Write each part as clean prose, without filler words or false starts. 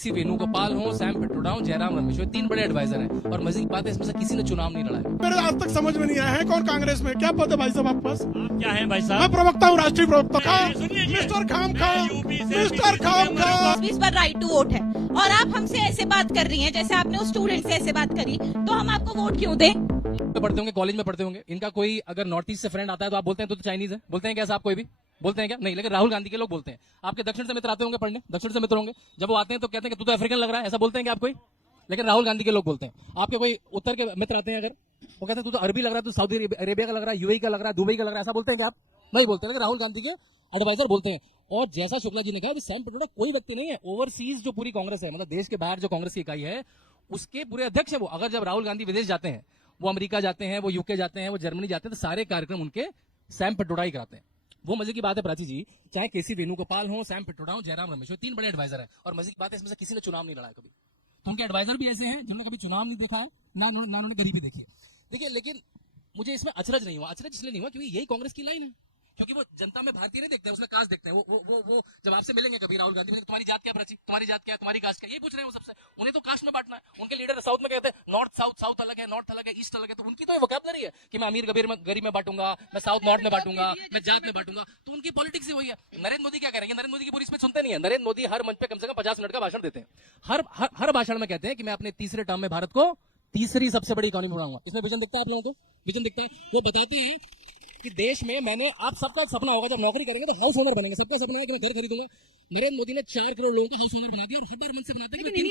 किसी वेणुगोपाल हो, सैम पिट्रोडा हो, जयराम रमेश हो, 3 बड़े एडवाइजर हैं। और मजे की बात है इसमें से किसी ने चुनाव नहीं लड़ा है। मेरे आज तक समझ में नहीं आया है कौन कांग्रेस में क्या पद है भाई साहब आपके पास? आप क्या हैं भाई साहब? मैं प्रवक्ता हूँ, राष्ट्रीय प्रवक्ता। सुनिए जी, मिस्टर खाम खा, यूपी से मिस्टर खाम खा। इस पर राइट टू वोट है और आप हमसे ऐसे बात कर रही हैं जैसे आपने उस स्टूडेंट से ऐसे बात करी, तो हम आपको वोट क्यों दें? पढ़ते होंगे, कॉलेज में पढ़ते होंगे, इनका कोई अगर नॉर्थ ईस्ट से फ्रेंड आता है तो आप बोलते हैं तो चाइनीज है, बोलते हैं क्या साहब? कोई भी बोलते हैं क्या? नहीं। लेकिन राहुल गांधी के लोग बोलते हैं। आपके दक्षिण से मित्र आते होंगे पढ़ने, दक्षिण से मित्र होंगे, जब वो आते हैं तो कहते हैं कि तू तो अफ्रीकन लग रहा है, ऐसा बोलते हैं कि आप कोई? लेकिन राहुल गांधी के लोग बोलते हैं। आपके कोई उत्तर के मित्र आते हैं अगर, वो कहते हैं तू तो अरबी लग रहा है, तू सऊदी अरेबिया का लग रहा है, यूएई का लग रहा है, दुबई का लग रहा है, ऐसा बोलते हैं कि आप? नहीं बोलते। लेकिन राहुल गांधी के एडवाइजर बोलते हैं। और जैसा शुक्ला जी ने कहा, सैम पिट्रोडा कोई व्यक्ति नहीं है, ओवरसीज जो पूरी कांग्रेस है, मतलब देश के बाहर जो कांग्रेस की इकाई है, उसके पूरे अध्यक्ष है वो। अगर जब राहुल गांधी विदेश जाते हैं, वो अमेरिका जाते हैं, वो यूके जाते हैं, वो जर्मनी जाते हैं, तो सारे कार्यक्रम उनके सैम पिट्रोडा ही कराते हैं। वो मजे की बात है प्राची जी, चाहे केसी वेणुगोपाल हो, सैम पिट्रोडा हो, जयराम रमेश हो, 3 बड़े एडवाइजर हैं। और मजे की बात है इसमें से किसी ने चुनाव नहीं लड़ा है कभी। तो उनके एडवाइजर भी ऐसे हैं जिन्होंने कभी चुनाव नहीं देखा है, ना उन्होंने गरीबी देखी है। देखिए, लेकिन मुझे इसमें अचरज नहीं हुआ। अचरज इसलिए नहीं हुआ क्योंकि यही कांग्रेस की लाइन है। क्योंकि वो जनता में भारतीय नहीं देखते हैं, उसमें कास्ट देखते हैं। वो जब आपसे मिलेंगे कभी राहुल गांधी, तुम्हारी जात क्या प्राची, तुम्हारी जात क्या, तुम्हारी कास्ट क्या, ये पूछ रहे हैं वो सबसे। उन्हें तो कास्ट में बांटना है। उनके लीडर साउथ में कहते हैं नॉर्थ साउथ, साउथ अलग है, नॉर्थ अलग है, ईस्ट अलग है। तो उनकी तो वोकैबुलरी है कि मैं अमीर गरीब में बांटूंगा, मैं साउथ नॉर्थ में बांटूंगा, मैं जात में बांटूंगा। तो उनकी पॉलिटिक्स ही वही है। नरेंद्र मोदी क्या करेंगे? नरेंद्र मोदी की पूरी स्पीच सुनते नहीं है। नरेंद्र मोदी हर मंच पे कम से कम 50 मिनट का भाषण देते हैं। हर भाषण में कहते हैं कि मैं अपने तीसरे टर्म में भारत को तीसरी सबसे बड़ी इकोनॉमी बनाऊंगा। इसमें विजन दिखता है आप लोगों को? विजन दिखता है। वो बताते हैं कि देश में आप सबका सपना होगा जब नौकरी करेंगे तो हाउस ओनर बनेंगे। सबका सपना है कि मैं घर खरीदूंगा। नरेंद्र मोदी ने 4 करोड़ लोगों को हाउस ओनर बना दिया और हर बार मन से बनाते हैं कि 3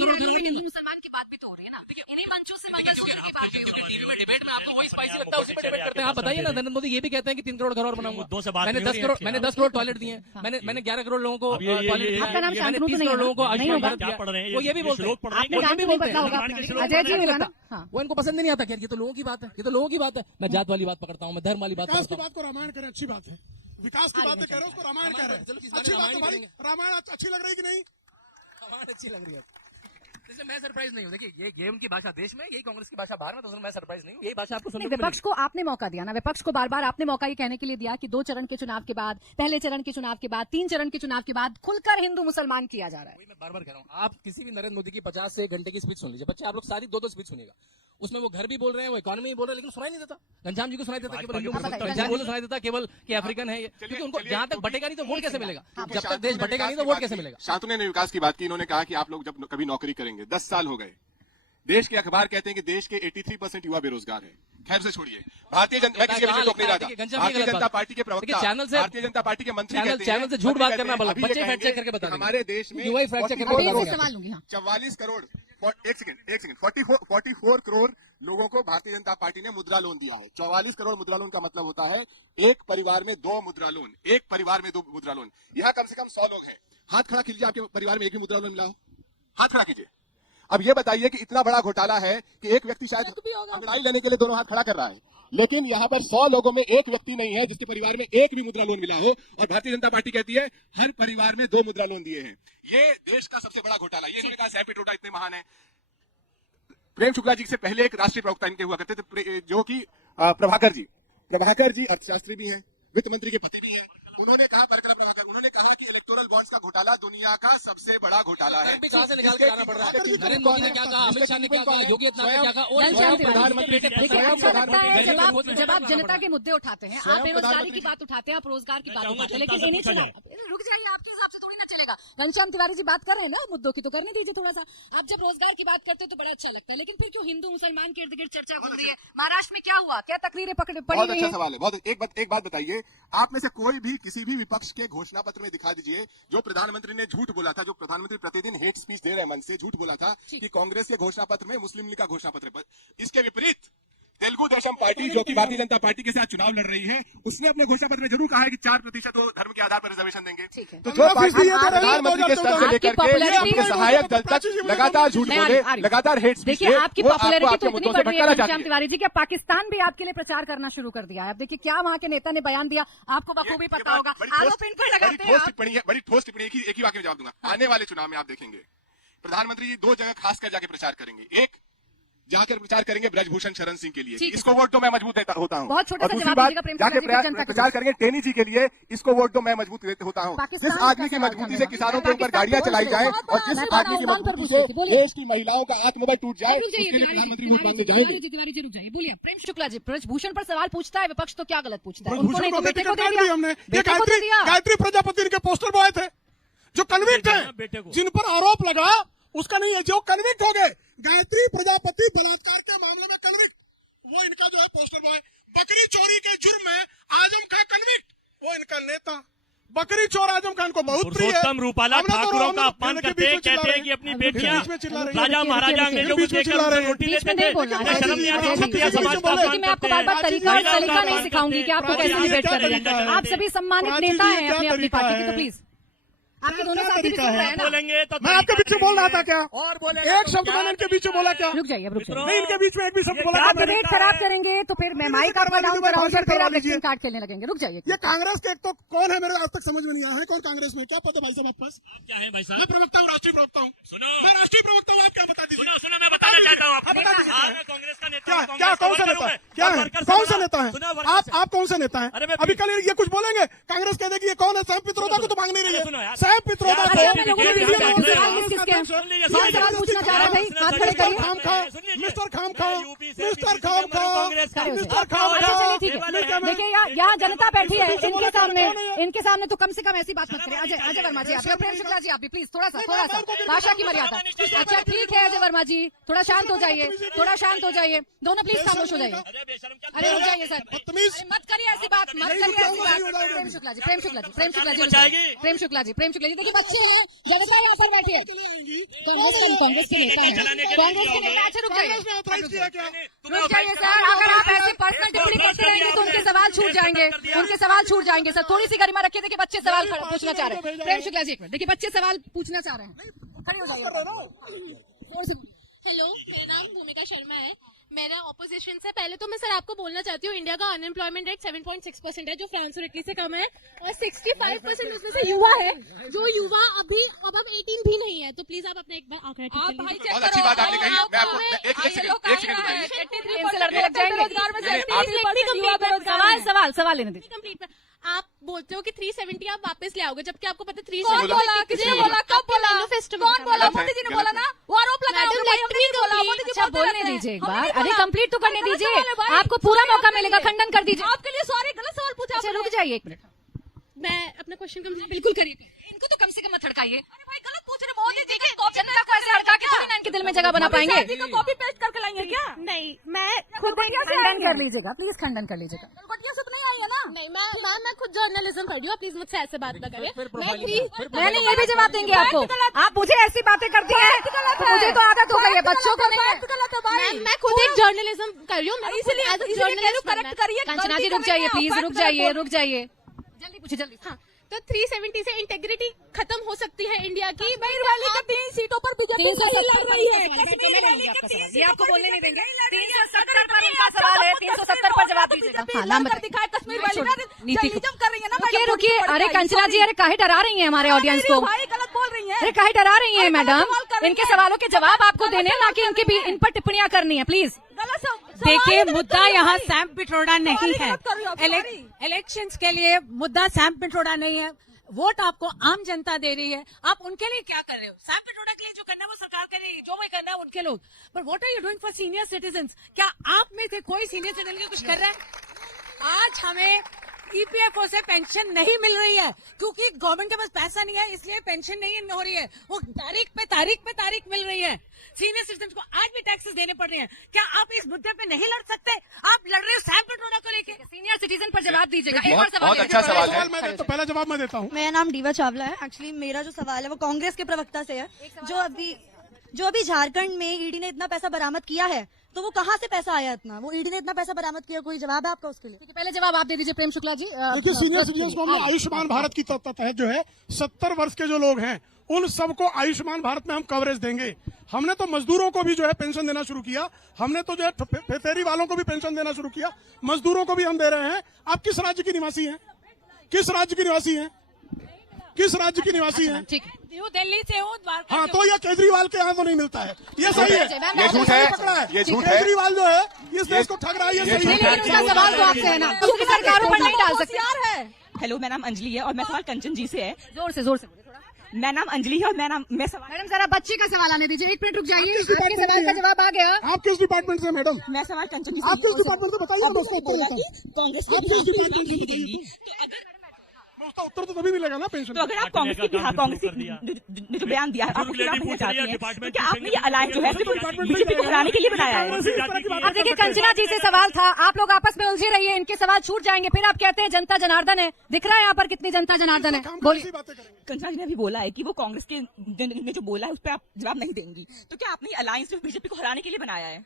करोड़ हिंदू मुसलमान की बात भी तो हो रही है ना, इन्हीं मंचों से मंगलसूत्र की बात भी हो रही है। टीवी में डिबेट में आपको वही स्पाइसी लगता है, उसी पे डिबेट करते हैं। आप बताइए ना, नरेंद्र मोदी ये भी कहते हैं कि 3 करोड़ घर और बनाऊंगा। मैंने 10 करोड़ टॉयलेट दिए, मैंने 11 करोड़ लोगों को टॉयलेट दिया, आपका नाम मैंने शांतनु 30 तो नहीं करोड़ है लोगों को ना? नहीं आयुष्मान होगा। भारत दिया। पढ़ रहे हैं, वो ये भी बोलते हैं। आपने जान भी बदला होगा अपना। अजय जी होगा ना? हाँ। वो इनको पसंद नहीं आता कि ये तो लोगों की बात है, ये तो लोगों की बात है। मैं जात वाली बात पकड़ता हूँ, मैं धर्म वाली बात विकास की पकड़ता हूँ। बात को रामायण करें, अच्छी बात है। विकास की बातें कह रहे हो, उसको रामायण कह रहे हैं। अच्छी बात है भाई। रामायण अच्छी लग रही कि नहीं? अच्छी लग रही है, इसलिए मैं सरप्राइज नहीं हूँ। देखिए, ये उनकी भाषा देश में, यही कांग्रेस की भाषा बाहर में, तो मैं सरप्राइज नहीं हूँ। यही भाषा आपको सुनने को विपक्ष को आपने मौका दिया ना, विपक्ष को बार बार आपने मौका ये कहने के लिए दिया कि 2 चरण के चुनाव के बाद, पहले चरण के चुनाव के बाद, 3 चरण के चुनाव के बाद खुलकर हिंदू मुसलमान किया जा रहा है। मैं बार बार कह रहा हूँ, आप किसी भी नरेंद्र मोदी की 50 से 1 घंटे की स्पीच सुन लीजिए। बच्चे आप लोग सारी 2-2 स्पीच सुनिएगा। उसमें वो घर भी बोल रहे हैं, वो इकोनॉमी भी बोल रहे हैं, लेकिन सुनाई नहीं देता। घनश्याम जी को सुनाई देता केवल हिंदू, घनश्याम जी को सुनाई देता केवल कि अफ्रीकन है ये। क्योंकि उनको जहां तक बटेगा नहीं तो वोट कैसे मिलेगा? जब तक देश बटेगा नहीं तो वोट कैसे मिलेगा? शांतनु ने विकास की बात की। इन्होंने कहा कि आप लोग जब कभी नौकरी करेंगे, 10 साल हो गए, देश के अखबार कहते हैं कि देश के 83% युवा बेरोजगार हैं। खैर से छोड़िए, भारतीय जनता मैं किसी विषय टोक नहीं रहा था। भारतीय जनता पार्टी के प्रवक्ता, भारतीय जनता पार्टी के मंत्री कहते हैं, चैनल से झूठ बात करना, बच्चे फैक्ट चेक करके बता हमारे देश में 44 करोड़ 44 करोड़ लोगों को भारतीय जनता पार्टी ने मुद्रा लोन दिया है। 44 करोड़ मुद्रा लोन का मतलब होता है एक परिवार में 2 मुद्रा लोन, एक परिवार में 2 मुद्रा लोन। यहाँ कम से कम 100 लोग हैं। हाथ खड़ा कीजिए, आपके परिवार में एक ही मुद्रा लोन मिला हो, हाथ खड़ा कीजिए। अब ये बताइए कि इतना बड़ा घोटाला है कि एक व्यक्ति शायद अंगड़ाई लेने के लिए दोनों हाथ खड़ा कर रहा है, लेकिन यहाँ पर 100 लोगों में एक व्यक्ति नहीं है जिसके परिवार में एक भी मुद्रा लोन मिला हो। और भारतीय जनता पार्टी कहती है हर परिवार में 2 मुद्रा लोन दिए हैं। ये देश का सबसे बड़ा घोटाला। ये इन्होंने कहा सैम पिट्रोडा इतने महान है। प्रेम शुक्ला जी से पहले एक राष्ट्रीय प्रवक्ता इनके हुआ करते थे, जो कि प्रभाकर जी अर्थशास्त्री भी हैं, वित्त मंत्री के पति भी हैं। उन्होंने कहा, परकला प्रभाकर, उन्होंने कहा कि इलेक्टोरल बॉन्ड्स का घोटाला दुनिया का सबसे बड़ा घोटाला है। कहां से निकाल के लाना पड़ रहा है? नरेंद्र मोदी ने क्या कहा, अमित शाह ने क्या कहा, योगी आदित्यनाथ ने क्या कहा, और प्रधानमंत्री जब आप जनता के मुद्दे उठाते हैं, आप बेरोजगारी की बात उठाते हैं, आप रोजगार की बात उठाते हैं, लेकिन इन्हीं चुनाव, रुक जाइए, आपके हिसाब से थोड़ी ना चलेगा। घनश्याम तिवारी जी बात कर रहे हैं ना मुद्दों की, तो करने दीजिए थोड़ा सा। आप जब रोजगार की बात करते हैं तो बड़ा अच्छा लगता है, लेकिन फिर क्यों हिंदू मुसलमान के इर्द गिर्द चर्चा घूम रही है? महाराष्ट्र में क्या हुआ? क्या तकरीरें पड़ी? बहुत अच्छा सवाल है। बहुत एक बात बताइए, आप में से कोई भी किसी भी विपक्ष के घोषणा पत्र में दिखा दीजिए जो प्रधानमंत्री ने झूठ बोला था, जो प्रधानमंत्री प्रतिदिन हेट स्पीच दे रहे हैं, मन से झूठ बोला था कि कांग्रेस के घोषणा पत्र में मुस्लिम लीग का घोषणा पत्र है। इसके विपरीत तेलुगु देशम पार्टी, जो कि भारतीय जनता पार्टी के साथ चुनाव लड़ रही है, उसने अपने घोषणा पत्र में जरूर कहा है कि 4% वो धर्म के आधार पर रिजर्वेशन देंगे। तो जो पार्टी प्रधानमंत्री के स्तर से लेकर के अपने सहायक दल तक लगातार झूठ बोले, लगातार हेट स्पीच देखिए, आपकी पॉपुलैरिटी तो इतनी बढ़ रही है घनश्याम तिवारी जी, क्या पाकिस्तान भी आपके लिए प्रचार करना शुरू कर दिया है? अब देखिए क्या वहाँ के नेता ने बयान दिया, आपको बखूबी पता होगा। आरोप इन पर लगाते हैं आप। बड़ी ठोस टिप्पणी की, एक ही वाक्य में जवाब दूंगा। आने वाले चुनाव में आप देखेंगे प्रधानमंत्री जी 2 जगह खासकर जाके प्रचार करेंगे। एक, जाकर प्रचार करेंगे ब्रजभूषण शरण सिंह के लिए, ठीक है इसको वोट दो मैं मजबूत होता हूँ। बहुत छोटा और सा दूसरी जवाब बात, दीजिएगा प्रेम जाके प्रकाश जनता के प्रचार करेंगे टेनी जी के लिए, इसको वोट दो मैं मजबूत होता हूँ। पाकिस्तान जिस का आदमी की सवाल मजबूती करने से का। किसानों के ऊपर पाकिस्तान गाड़ियां बोल चलाई रही जाए हूँ। और जिस मैं आदमी की पाकिस्तान पर मजबूती पूछ रही थी, से बोलिए। देश की महिलाओं का आत्मबल टूट जाए, रुक जाइए, उसके लिए तिवारी प्रधानमंत्री जी, वोट मांगने तिवारी जाएंगे। जी, तिवारी जी, रुक जाइए। बोलिए प्रेम शुक्ला जी, ब्रजभूषण पर सवाल पूछता है विपक्ष तो क्या गलत पूछता है? उनको भूषण नहीं को तो बेटे को टिकट दे काट दिया दी हमने। ये बेटे को दे दिया। गायत्री प्रजापति इनके पोस्टर बॉय थे जो कन्विक्ट हैं, जिन पर आरोप लगा उसका नहीं है, जो कन्विक्ट हो गए। गायत्री प्रजापति बलात्कार के मामले में कन्विक्ट, वो इनका जो है पोस्टर बॉय। बकरी चोरी के जुर्म में आजम खान कन्विक्ट, वो इनका नेता। बकरी चोर आजम खान को बहुत प्रिय है। पुरुषोत्तम रूपाला हमने तो ठाकुरों का हम अपमान इनके करते बीच में चिल्ला कहते हैं रहे कि अपनी हैं। बेटियां बीच में चिल्ला रहे हैं। राजा महाराजा अंग्रेजों को बीच में देखकर चिल्ला रहे उनसे हैं। रोटी बीच में लेते नहीं थे। बोलना क्या है। शर्म नहीं आती? अजय जी, क्षत्रिय अजय जी, समाज का अपमान क्योंकि मैं आपको बार बार करते हैं। तरीका और महिलाओं सलीका का नहीं अपमान सिखाऊंगी कि आपको करते कैसे हैं। डिबेट क्या करनी तरीका है। है? आप सभी सम्मानित प्राची नेता जी, हैं क्या अपनी अपनी तरीका पार्टी के, तो है? प्लीज आपके दोनों क्या साथी भी तरीका सुन है? रहे हैं ना। बोलेंगे तो मैं आपके बीच में बोल रहा था क्या? और बोलेगा एक शब्द मैंने इनके बीच में बोला क्या? रुक जाइए, रुक जाइए। नहीं, इनके बीच में एक भी शब्द बोला आप क्या मैंने? डिबेट खराब करेंगे तो फिर मैं माइक आपका डाउन कराऊंगा, फिर आप लीजिए। इलेक्शन कार्ड खेलने लगेंगे। रुक जाइए। ये कांग्रेस के एक तो कौन है, मेरे आज तक समझ में नहीं आया है। कौन कांग्रेस में? क्या पता भाई साहब आपके पास? क्या है भाई साहब? मैं प्रवक्ता हूँ, राष्ट्रीय प्रवक्ता हूँ। सुनो। मैं राष्ट्रीय प्रवक्ता हूँ, आप क्या बता दीजिए? सुनो मैं बताना चाहता हूँ आपको। बता दीजिए। हाँ, मैं कांग्रेस का नेता क्या हूँ, क्या कांग्रेस कौन सा का नेता है? वर्कर क्या हूँ। है? वर्कर से कौन सा बना। नेता सुनो, है? वर्कर से। आप कौन सा नेता अरे है? मैं अभी कल ये कुछ बोलेंगे, कांग्रेस कह देगी ये कौन है? सैम पित्रोदा को तो मांग नहीं रही सुनो है। यार। सैम पित्रोदा यार, को अच्छा, मैं लोगों के बीच में क्या कौन कर रहे सवाल हो? किस किसके हैं? सुन लीजिए, कौन सवाल पूछना चाह रहा है भाई? हाथ खड़े करिए। खाम खा, मिस्टर खाम खा, मिस्टर खाम खा, कांग्रेस का मिस्टर खाम अच्छा खा। चलिए, ठीक है। देखिए यहाँ जनता बैठी है, इनके सामने तो कम से कम ऐसी बात मत करें। अजय वर्मा जी, आप प्रेम शुक्ला जी, आप भी प्लीज थोड़ा सा भाषा की मर्यादा। अच्छा ठीक है अजय वर्मा जी, थोड़ा शांत हो जाइए, थोड़ा शांत हो जाइए। दोनों प्लीज खामोश हो जाइए। अरे रुक जाइए सर, बदतमीज। अरे मत करिए ऐसी बात, मत करिए ऐसी बात। प्रेम शुक्ला जी, प्रेम शुक्ला जी, प्रेम शुक्ला जी, प्रेम शुक्ला जी, प्रेम शुक्ला जी, देखिए बच्चे हैं, जनता यहाँ पर बैठी है। कांग्रेस के नेता है, कांग्रेस के नेता। अच्छा रुक जाइए, कांग्रेस ने ऑथराइज किया क्या? रुक जाइए सर। अगर आप ऐसे पर्सनल टिप्पणी करते रहेंगे तो उनके सवाल छूट जाएंगे, उनके सवाल छूट जाएंगे सर। थोड़ी सी गरिमा रखिए। देखिए बच्चे सवाल पूछना चाह रहे हैं। प्रेम शुक्ला जी एक मिनट, देखिए बच्चे सवाल पूछना चाह रहे हैं, खड़े हो जाइए। जोर से बोलिए। हेलो, मेरा नाम भूमिका शर्मा है। मेरा ऑपोजिशन से पहले तो मैं सर आपको बोलना चाहती हूँ, इंडिया का अनएम्प्लॉयमेंट रेट 7.6% है, जो फ्रांस और इटली से कम है, और 65% उसमें से युवा है, जो युवा अभी अब 18 भी नहीं है। तो प्लीज आप अपना एक बार आंकड़ा ठीक कर लीजिए। बहुत अच्छी बात आपने कही। मैं आपको एक सेकंड इनसे लड़ने लग जाएंगे। सवाल लेने दीजिए। कंप्लीट आप बोलते हो कि 370 आप वापस ले आओगे, जबकि आपको पता है 370 कौन बोला? किसने बोला? कब बोला? कौन बोला? मोदी जी ने बोला ना, वो आरोप लगा रहे हैं। हमने नहीं बोला, मोदी जी अच्छा, बोलने दीजिए एक बार। अरे कंप्लीट तो करने दीजिए, आपको पूरा मौका मिलेगा, खंडन कर दीजिए। आपके लिए सॉरी, गलत सवाल पूछा। अच्छा रुक जाइए एक मिनट, मैं अपना क्वेश्चन कंप्लीट बिल्कुल करिए। इनको तो कम से कम मत हड़काइए। अरे भाई गलत पूछ रहे, मोदी जी के जनता को ऐसे हड़का के थोड़ी ना इनके दिल में जगह बना पाएंगे। कॉपी पेस्ट करके लाएंगे क्या? नहीं, मैं खुद खंडन कर लीजिएगा, प्लीज खंडन कर लीजिएगा। गलगटिया से तो नहीं आई है ना? नहीं, मैं खुद जर्नलिज्म पढ़ी हूँ, आप प्लीज मुझसे ऐसे बात ना करें। मैंने ये भी जवाब देंगे आपको। आप मुझे ऐसी बातें करती हैं तो मुझे तो आदत हो गई है, बच्चों को नहीं है। मैं खुद एक जर्नलिज्म कर रही हूँ, इसलिए जर्नलिस्ट करेक्ट करिए। कंचना जी रुक जाइए प्लीज, रुक जाइए, रुक जाइए, जल्दी पूछिए जल्दी। हाँ, तो 370 से इंटेग्रिटी खत्म हो सकती है इंडिया की। वाली का 3 सीटों पर बीजेपी लड़ रही है। ये आपको बोलने नहीं देंगे। 370 पर उनका सवाल है, 370 पर जवाब दीजिएगा। हाँ, नाम बताइए। कश्मीर वाली कर रही है ना। रुकिए, अरे कंचना जी, अरे काहे डरा रही हैं हमारे ऑडियंस को? गलत बोल रही है। अरे काहे डरा रही हैं मैडम? इनके सवालों के जवाब आपको देने हैं, ना कि इनके इन पर टिप्पणियां करनी है, प्लीज। देखिए, मुद्दा यहाँ सैम पिट्रोडा नहीं है। इलेक्शंस के लिए मुद्दा सैम पिट्रोडा नहीं है। वोट आपको आम जनता दे रही है, आप उनके लिए क्या कर रहे हो? सैम पिट्रोडा के लिए जो करना है वो सरकार करेगी, जो भी करना है उनके लोग। पर what are you doing for senior citizens? क्या आप में से कोई सीनियर सिटीजन के कुछ कर रहा है? आज हमें ईपीएफओ से पेंशन नहीं मिल रही है क्योंकि गवर्नमेंट के पास पैसा नहीं है, इसलिए पेंशन नहीं हो रही है। वो तारीख पे तारीख मिल रही है। सीनियर सिटीजन को आज भी टैक्सेस देने पड़ रहे हैं। क्या आप इस मुद्दे पे नहीं लड़ सकते? आप लड़ रहे हो सैम पिट्रोडा को लेके। सीनियर सिटीजन पर जवाब दीजिएगा। एक और बहुत सवाल अच्छा सवाल है। मैं तो पहला जवाब मैं देता हूँ। मेरा नाम डीवा चावला है। एक्चुअली मेरा जो सवाल है वो कांग्रेस के प्रवक्ता से है। जो अभी झारखंड में ईडी ने इतना पैसा बरामद किया है, तो वो कहाँ से पैसा आया इतना? वो ईडी ने इतना पैसा बरामद किया, कोई जवाब है आपका उसके लिए? पहले जवाब आप दे दीजिए प्रेम शुक्ला जी। देखिए, सीनियर सिटीजन को हमने आयुष्मान भारत की तहत जो है 70 वर्ष के जो लोग हैं उन सबको आयुष्मान भारत में हम कवरेज देंगे। हमने तो मजदूरों को भी जो है पेंशन देना शुरू किया। हमने तो जो है फेरी वालों को भी पेंशन देना शुरू किया। मजदूरों को भी हम दे रहे हैं। आप किस राज्य के निवासी हैं? किस राज्य के निवासी हैं? किस राज्य की निवासी है? ठीक है। न्यू दिल्ली से हूँ, द्वारका हाँ से तो ये केजरीवाल के यहाँ तो नहीं मिलता है, ये सही है, ये झूठ है, पकड़ा है। ये झूठ है। केजरीवाल जो है इस देश को ठग रहा है, ये सही नहीं, है। लेकिन उसका सवाल तो आपसे है ना, दूसरी सरकारों पर नहीं डाल सकते। हेलो, मेरा नाम अंजलि है और मैं सवाल कंचन जी से है। जोर से बोलिए थोड़ा। मैं नाम अंजलि है और मैं सवाल मैडम जरा बच्चे का सवाल आने दीजिए, 1 मिनट रुक जाइए, आपके सवाल का जवाब आ गया। आप किस डिपार्टमेंट से मैडम? मैं सवाल कंचन जी से। आप किस डिपार्टमेंट से बताइए, मैं उसका उत्तर देता हूँ। कांग्रेस आप किस डिपार्टमेंट से बताइए, मैं उसका उत्तर तो तभी मिलेगा ना पेंशन। तो अगर आप कांग्रेस के बिहार कांग्रेस ने जो बयान दिया है आप चुनाव करना चाहती हैं, तो क्या आपने ये अलायंस जो है सिर्फ बीजेपी को हराने के लिए बनाया है? अब देखिए, कंचना जी से सवाल था, आप लोग आपस में उलझे रहिए, इनके सवाल छूट जाएंगे, फिर आप कहते हैं जनता जनार्दन है। दिख रहा है यहाँ पर कितनी जनता जनार्दन है। बोलिए। कंचना जी ने भी बोला है कि वो कांग्रेस के ने जो बोला है उस पर आप जवाब नहीं देंगी, तो क्या आपने ये अलायंस सिर्फ बीजेपी को हराने के लिए बनाया है?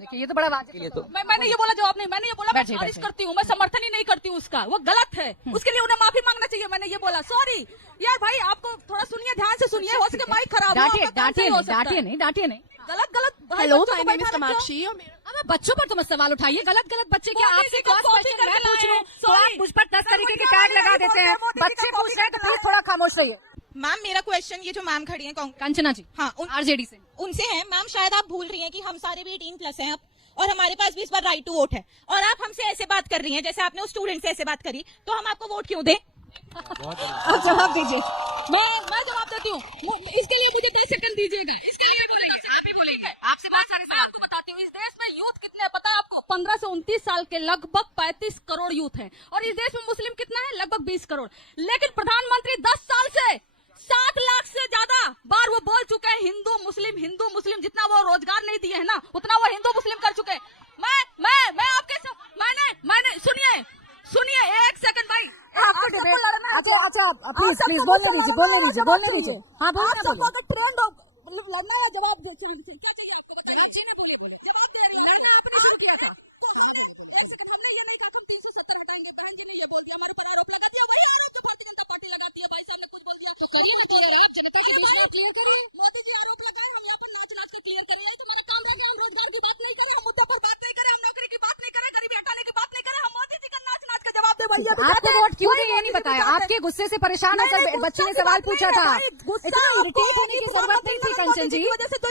देखिए, ये तो बड़ा वाजिब है। तो मैंने ये बोला जवाब नहीं, मैंने ये बोला मैं खारिज करती हूँ, मैं समर्थन ही नहीं करती हूँ उसका, वो गलत है, उसके लिए उन्हें माफी मांगना चाहिए। मैंने ये बोला, सॉरी यार भाई, आपको थोड़ा सुनिए, ध्यान से सुनिए, हो सके माइक खराब हो, डांटिए आपका काम सही हो सकता है। डांटिए नहीं। गलत हेलो, बच्चों माय को नेम इज बैठा तमाक्षी। अब बच्चों पर तो मत सवाल उठाइए, गलत बच्चे क्या मोदी आपसे जी को क्रॉस कॉपी क्वेश्चन मैं करके पूछ रही हूँ, लाए। तो आप मुझ पर 10 तरीके के टैग लगा देते हैं। बच्चे पूछ रहे हैं तो प्लीज थोड़ा खामोश रहिए। मैम, मेरा क्वेश्चन ये जो मैम खड़ी है कंचना जी, हाँ आरजेडी से, उनसे है। मैम, शायद आप भूल रही हैं कि हम सारे भी 18+ हैं अब, और हमारे पास भी इस बार राइट टू वोट है, और आप हमसे ऐसे बात कर रही हैं जैसे आपने उस स्टूडेंट से ऐसे बात करी, तो हम आपको वोट क्यों दें? आप जवाब दीजिए। मैं जवाब देती हूँ, इसके लिए मुझे 10 सेकंड दीजिएगा, इसके लिए बोलेंगे, आप ही बोलेंगे, आपसे बहुत सारे मैं आपको बताती हूँ, इस देश में यूथ कितने हैं पता है आपको? 15 से 29 साल के लगभग 35 करोड़ यूथ हैं, और इस देश में मुस्लिम कितना है? लगभग 20 करोड़। लेकिन प्रधानमंत्री 10 साल से 7 लाख से ज्यादा बार वो बोल चुके हैं हिंदू मुस्लिम, जितना वो रोजगार नहीं दिए है ना, उतना वो हिंदू मुस्लिम कर चुके हैं। मैं आपके मैंने सुनिए 1 सेकंड भाई, आपको अच्छा प्लीज बोलने दीजिए। हाँ, अगर ट्रेंड लड़ना या जवाब क्या चाहिए आपको बताइए? बोलिए जवाब दे रही है, लड़ना आपने शुरू किया था। 1 सेकंड, हमने ये नहीं कहा हम 370 हटाएंगे, बहन जी ने ये बोल दिया, हमारे पर आरोप लगा दिया, वही आरोप जो भारतीय जनता पार्टी लगाती है। भाई साहब ने कुछ बोल दिया तो करिए ना, बोल रहे आप जनता के दुश्मन क्लियर करिए। मोदी जी आरोप लगाए, हम यहाँ पर नाच कर क्लियर करें, यही तुम्हारा काम है कि हम रोजगार की बात नहीं करें, हम मुद्दों पर बात नहीं करें, हम नौकरी की बात नहीं करें, गरीबी हटाने की बात नहीं करें, हम मोदी जी का नाच का जवाब दे। भैया आपको वोट क्यों दिए ये नहीं बताया, आपके गुस्से से परेशान होकर बच्चे ने सवाल पूछा था। गुस्सा इरिटेट होने की जरूरत नहीं थी कंचन जी। वजह से तो